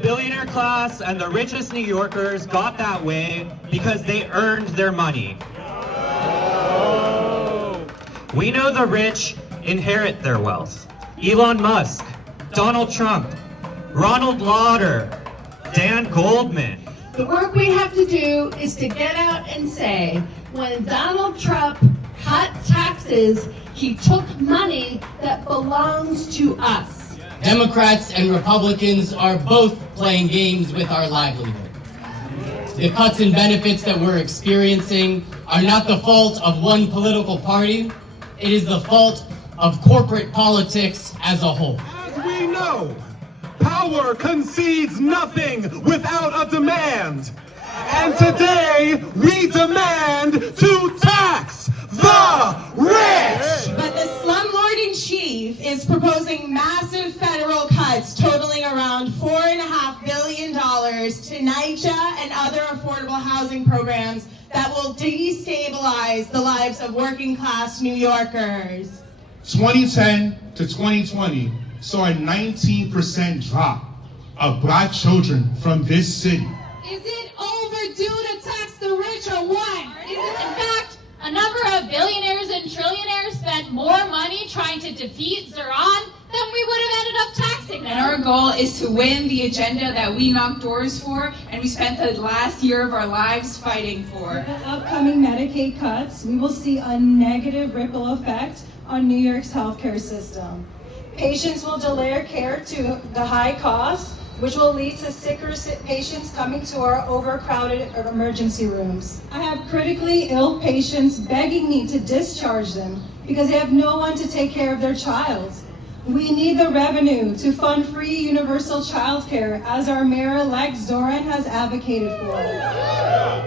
billionaire class and the richest New Yorkers got that way because they earned their money. We know the rich inherit their wealth. Elon Musk, Donald Trump, Ronald Lauder, Dan Goldman. The work we have to do is to get out and say, when Donald Trump cut taxes, he took money that belongs to us. Democrats and Republicans are both playing games with our livelihood. The cuts in benefits that we're experiencing are not the fault of one political party. It is the fault of corporate politics as a whole. As we know, power concedes nothing without a demand. And today, we demand to tax the rich! But the slumlord-in-chief is proposing massive federal cuts totaling around $4.5 billion to NYCHA and other affordable housing programs that will destabilize the lives of working-class New Yorkers. 2010 to 2020 saw a 19% drop of Black children from this city. Is it overdue to tax the rich or what? Is it in fact a number of billionaires and trillionaires spent more money trying to defeat Zeron than we would have ended up taxing them? And our goal is to win the agenda that we knocked doors for and we spent the last year of our lives fighting for. With the upcoming Medicaid cuts, we will see a negative ripple effect on New York's healthcare system. Patients will delay care to the high costs, which will lead to sicker patients coming to our overcrowded emergency rooms. I have critically ill patients begging me to discharge them because they have no one to take care of their child. We need the revenue to fund free universal childcare, as our mayor-elect Zoran has advocated for.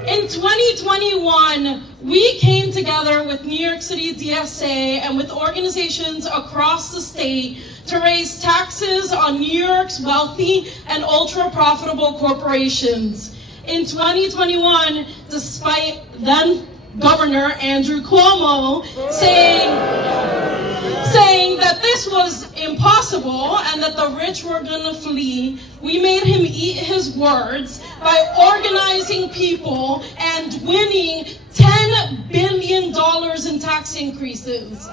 In 2021, we came together with New York City DSA and with organizations across the state to raise taxes on New York's wealthy and ultra-profitable corporations. In 2021, despite then Governor Andrew Cuomo saying that this was impossible and that the rich were gonna flee, we made him eat his words by organizing people and winning $10 billion in tax increases.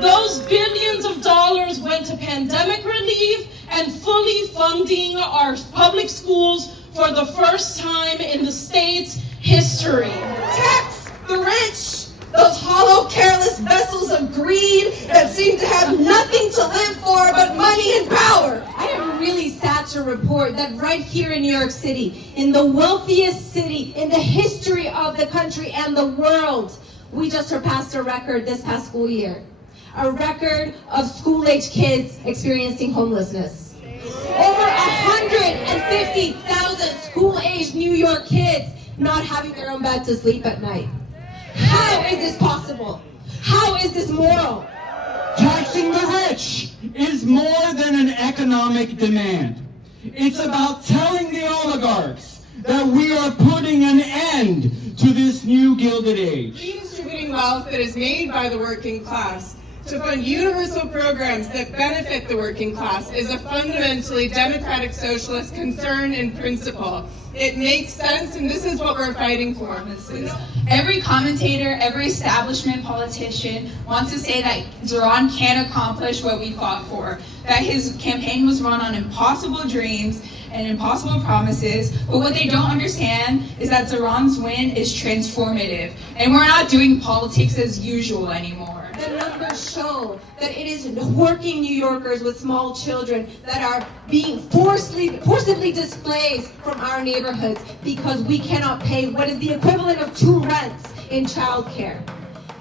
Those billions of dollars went to pandemic relief and fully funding our public schools for the first time in the state's history. Tax the rich! Those hollow, careless vessels of greed that seem to have nothing to live for but money and power. I am really sad to report that right here in New York City, in the wealthiest city in the history of the country and the world, we just surpassed a record this past school year. A record of school-age kids experiencing homelessness. Over 150,000 school-age New York kids not having their own bed to sleep at night. How is this possible? How is this moral? Taxing the rich is more than an economic demand. It's about telling the oligarchs that we are putting an end to this new Gilded Age. Redistributing wealth that is made by the working class to fund universal programs that benefit the working class is a fundamentally democratic socialist concern and principle. It makes sense, and this is what we're fighting for. Every commentator, every establishment politician wants to say that Zoran can't accomplish what we fought for, that his campaign was run on impossible dreams and impossible promises, but what they don't understand is that Zoran's win is transformative, and we're not doing politics as usual anymore. The numbers show that it is working New Yorkers with small children that are being forcibly displaced from our neighborhoods because we cannot pay what is the equivalent of 2 rents in childcare.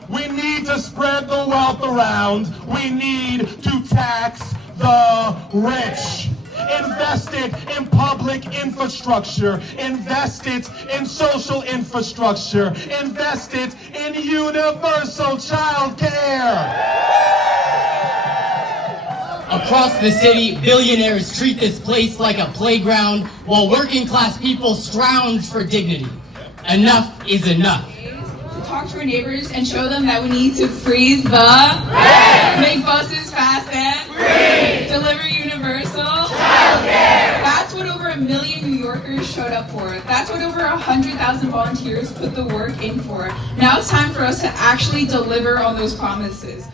We need to spread the wealth around. We need to tax the rich. Invest it in public infrastructure. Invest it in social infrastructure. Invest it in universal child care. Across the city, billionaires treat this place like a playground while working class people scrounge for dignity. Enough is enough. To talk to our neighbors and show them that we need to freeze the, make buses fast and deliver universal, 1 million New Yorkers showed up for. That's what over 100,000 volunteers put the work in for. Now it's time for us to actually deliver on those promises.